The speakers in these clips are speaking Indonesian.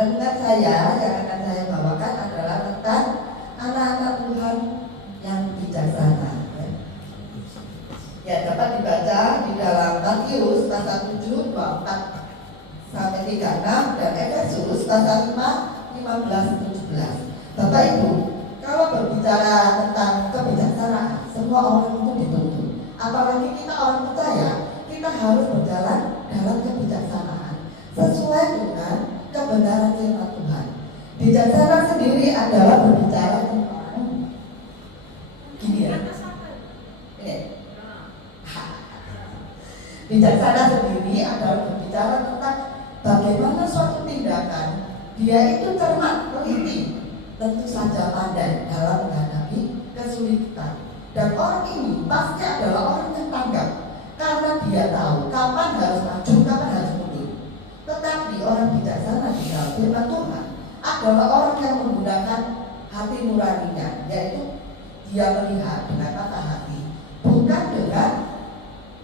Renungan saya yang akan saya bawakan adalah tentang anak-anak Tuhan yang bijaksana. Ya, dapat dibaca di dalam Matius pasal 7, 24 sampai 36 dan Efesus pasal 5, 15, 17. Bapak Ibu, kalau berbicara tentang kebijaksanaan, semua orang itu dituntut. Apalagi kita orang percaya, kita harus berjalan dalam kebijaksanaan sesuai dengan kebenaran firman Tuhan. Bijaksana sendiri adalah berbicara tentang gini ya. Ini. Bijaksana sendiri adalah berbicara tentang bagaimana suatu tindakan dia itu cermat, teliti, tentu saja pandai dalam menghadapi kesulitan. Dan orang ini pasti adalah orang yang tanggap, karena dia tahu kapan harus maju, kapan harus mundur. Tetapi orang bijaksana di dalam firman Tuhan adalah orang yang menggunakan hati nuraninya, yaitu dia melihat dengan mata hati, bukan dengan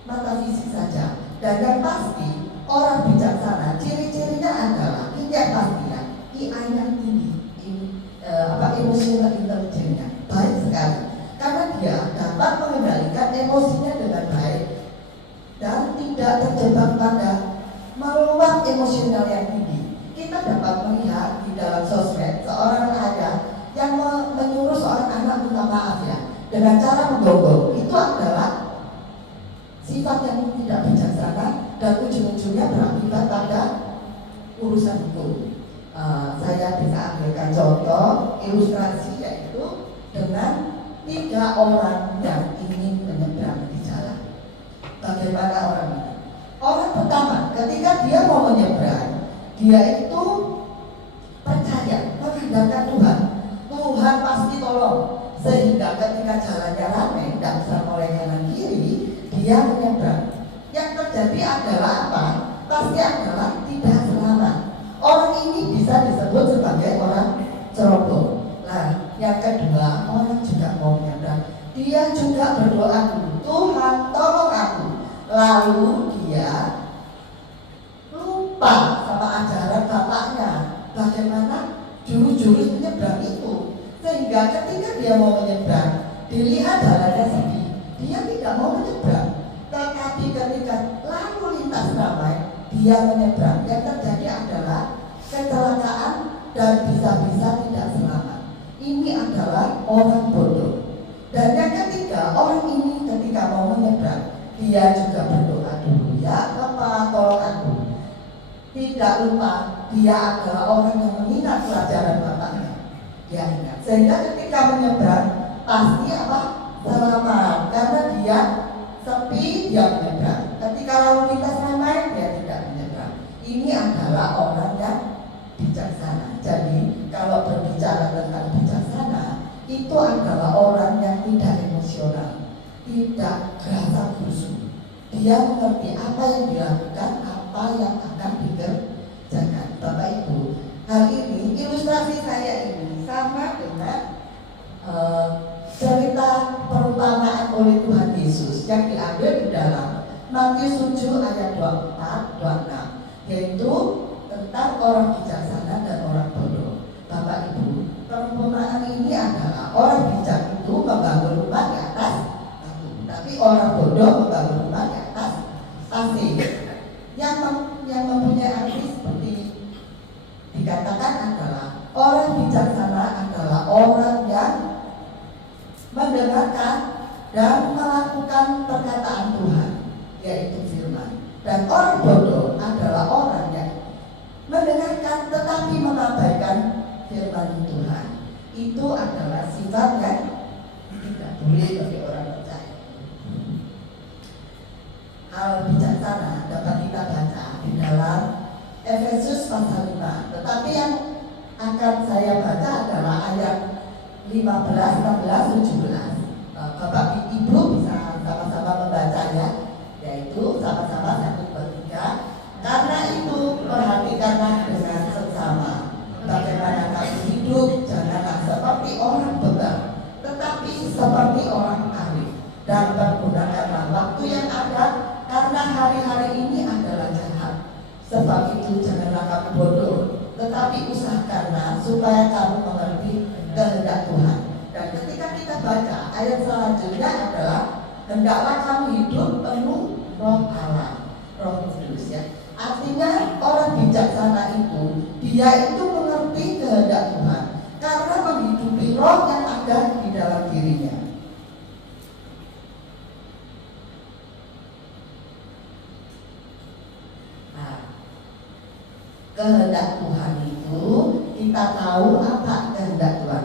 mata fisik saja. Dan yang pasti orang bijaksana ciri-cirinya adalah ini yang pastinya IQ yang tinggi, emotional intelligence-nya baik sekali, karena dia dapat mengendalikan emosinya dengan baik dan tidak terjebak pada meluap emosional yang tinggi. Kita dapat melihat di dalam sosmed seorang ayah yang menyuruh seorang anak minta maaf ya dengan cara menggonggong. Itu adalah sifat yang tidak bijaksana dan ujung-ujungnya berakibat pada urusan hukum. Saya bisa ambilkan contoh ilustrasi, yaitu dengan 3 orang yang ingin menyeberang di jalan. Bagaimana orang ini? Orang pertama, ketika dia mau menyeberang, dia itu percaya, mengandalkan Tuhan. Tuhan pasti tolong, sehingga ketika jalannya ramai dan bisa oleh kanan kiri, dia menyeberang. Yang terjadi adalah apa? Pasti adalah tidak selamat. Orang ini bisa disebut sebagai orang ceroboh. Nah, yang kedua, orang juga mau menyeberang. Dia juga berdoa dulu, Tuhan tolong aku. Lalu dia lupa sama ajaran bapaknya, bagaimana jurus-jurus menyeberang itu. Sehingga ketika dia mau menyeberang, dilihat jalannya sepi, dia tidak mau menyeberang. Tetapi ketika lalu lintas ramai, dia menyeberang. Yang terjadi adalah kecelakaan dan bisa-bisa tidak selamat. Ini adalah orang bodoh. Dan yang ketiga, orang ini ketika mau menyeberang, dia juga berdoa dulu, ya Bapa tolong aku. Tidak lupa, dia adalah orang yang mengingat pelajaran bapaknya. Dia ingat, sehingga ketika menyeberang pasti apa? Selamat, karena dia sepi, dia menyeberang. Ketika lalu lintas ramai, dia tidak menyeberang. Ini adalah orang yang bijaksana. Jadi kalau berbicara tentang bijaksana, itu adalah orang yang tidak emosional, tidak gerasa gerusu. Dia mengerti apa yang dilakukan, apa yang akan dikerjakan. Bapak Ibu, hal ini, ilustrasi saya ini sama dengan cerita perumpamaan oleh Tuhan Yesus yang diambil di dalam Matius 7 ayat 24, 26, yaitu tentang orang bijaksana dan orang bodoh. Bapak Ibu, perumpamaan ini adalah orang bijak itu membangun rumah di atas batu, tapi orang bodoh membangun rumah di atas pasir. Yang mempunyai arti seperti dikatakan adalah orang bijaksana adalah orang yang mendengarkan dan melakukan perkataan Tuhan, yaitu firman. Dan orang bodoh adalah orang yang mendengarkan tetapi mengabaikan firman Tuhan. Itu adalah sifat yang tidak boleh bagi orang percaya. Hal bijaksana dapat kita baca di dalam Efesus pasal 5. Tetapi yang akan saya baca adalah ayat 15, 16, 17. Bapak Ibu bisa sama-sama membacanya, yaitu sama-sama 1, 2, 3. Karena itu perhatikanlah dengan seksama bagaimana kamu hidup, janganlah seperti orang bebal, tetapi seperti orang arif, dan pergunakanlah waktu yang ada, karena hari-hari ini adalah jahat. Sebab itu janganlah kamu bodoh, tetapi usahakanlah supaya kamu mengerti kehendak Tuhan. Dan ketika kita baca ayat selanjutnya adalah hendaklah kamu hidup penuh Roh Allah, Roh Kudus ya. Artinya orang bijaksana itu dia itu mengerti kehendak Tuhan karena menghidupi roh yang ada di dalam dirinya. Nah, kehendak Tuhan itu kita tahu apa kehendak Tuhan.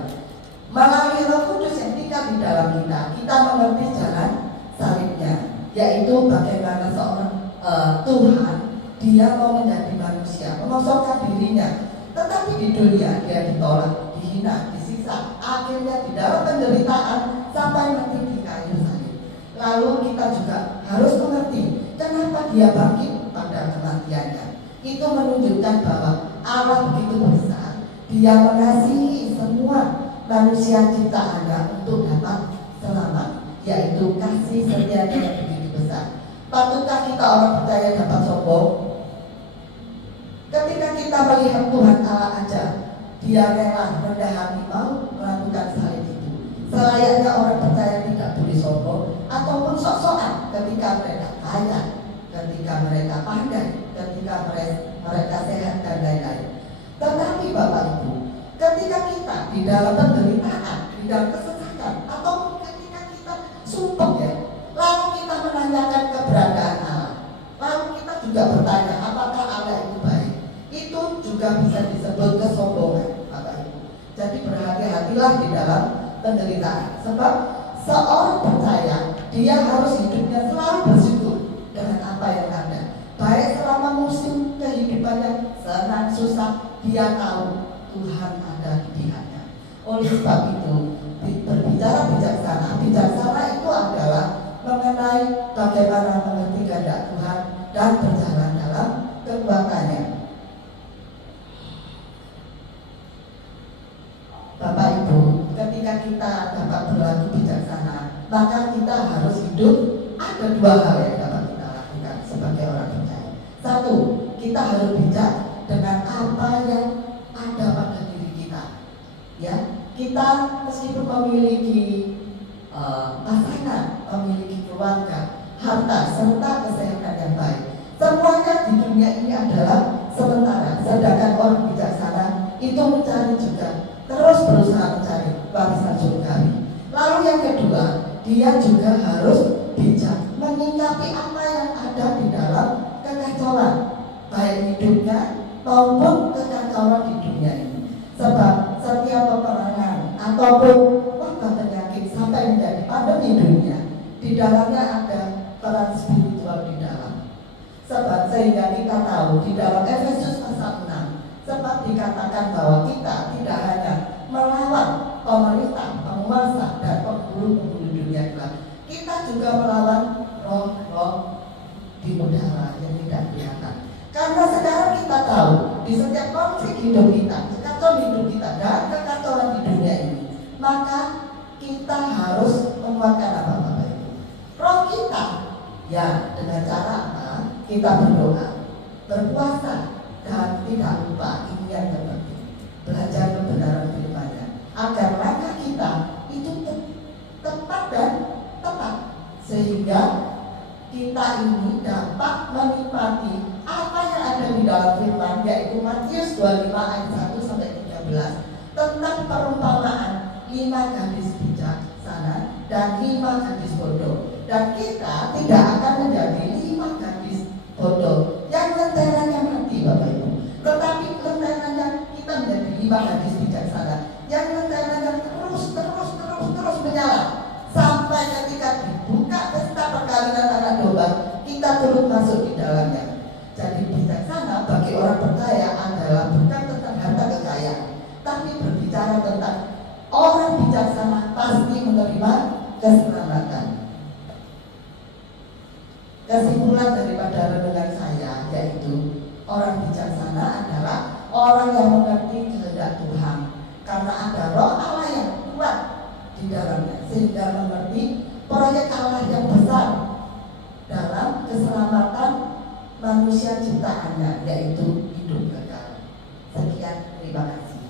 Melalui Roh Kudus yang tinggal di dalam kita mengerti jalan salibnya, yaitu bagaimana seorang Tuhan dia mau menjadi manusia, mengosongkan dirinya, tetapi di dunia dia ditolak, dihina, disiksa, akhirnya di dalam penderitaan sampai mati di kayu salib. Lalu kita juga harus mengerti kenapa dia bangkit pada kematiannya. Itu menunjukkan bahwa Allah begitu besar, dia mengasihi semua manusia ciptaannya untuk dapat selamat, yaitu kasih setianya yang begitu besar. Patukah kita orang percaya dapat sombong? Ketika kita melihat Tuhan Allah aja, dia rela rendah hati mau melakukan salib itu. Selayaknya orang percaya tidak boleh sombong ataupun sok-sokan ketika mereka kaya, ketika mereka pandai, ketika mereka sehat dan lain-lain. Tetapi Bapak Ibu, ketika kita di dalam penderitaan, di dalam kesesakan, atau ketika kita sumpah ya, lalu kita menanyakan keberadaan Allah, lalu kita juga bertanya apakah Allah itu baik, itu juga bisa disebut kesombongan Bapak Ibu. Jadi berhati-hatilah di dalam penderitaan, sebab seorang percaya dia harus hidupnya selalu bersyukur dengan apa yang ada, baik selama musim kehidupannya senang susah, dia tahu Tuhan ada di pihaknya. Oleh sebab itu berbicara bijaksana, bijaksana itu adalah mengenai bagaimana mengerti kehendak Tuhan dan berjalan dalam kekuatannya. Bapak Ibu, ketika kita dapat berlaku bijaksana, maka kita harus hidup. Ada dua hal yang dapat kita lakukan sebagai orang percaya. Satu, kita harus bijak dengan apa yang ada pada diri kita. Ya, kita meskipun memiliki pasangan, memiliki keluarga, harta, serta kesehatan yang baik, semuanya di dunia ini adalah sementara. Sedangkan orang bijaksana itu mencari juga, terus berusaha mencari warisan surgawi. Lalu yang kedua, dia juga harus bijak menyikapi apa yang ada di dalam kekacauan, baik hidupnya maupun kekacauan di dunia ini. Sebab setiap peperangan ataupun wabah penyakit sampai menjadi pandemi dunia, di dalamnya ada peran spiritual di dalam. Sebab sehingga kita tahu di dalam Efesus pasal 6, sebab dikatakan bahwa kita tidak hanya melawan pemerintah, penguasa dan penghulu-penghulu dunia gelap, kita juga melawan roh-roh di udara yang tidak kelihatan. Karena sekarang kita tahu di setiap konflik hidup kita, kekacauan hidup kita dan kekacauan di dunia ini, maka kita harus menguatkan apa Bapak Ibu? Roh kita, ya dengan cara apa? Kita berdoa, berpuasa, dan tidak lupa ini yang terpenting, belajar kebenaran firman-Nya, agar langkah kita itu tepat dan tepat, sehingga kita ini dapat menikmati apa yang ada di dalam firman, yaitu Matius 25 ayat 1 sampai 13 tentang perumpamaan 5 gadis bijaksana dan 5 gadis bodoh. Dan kita tidak akan menjadi 5 gadis bodoh yang lenteranya mati Bapak Ibu, tetapi lenteranya kita menjadi 5 gadis bijaksana yang lenteranya terus menyala sampai ketika dibuka pesta perkawinan anak domba, kita turut masuk di dalamnya. Jadi bijaksana bagi orang percaya adalah bukan tentang harta kekayaan, tapi berbicara tentang orang bijaksana pasti menerima keselamatan. Kesimpulan daripada renungan saya yaitu orang bijaksana adalah orang yang mengerti kehendak Tuhan, karena ada roh Allah yang kuat di dalamnya, sehingga mengerti proyek Allah yang besar dalam keselamatan manusia ciptaannya, yaitu hidup kekal. Sekian Terima kasih.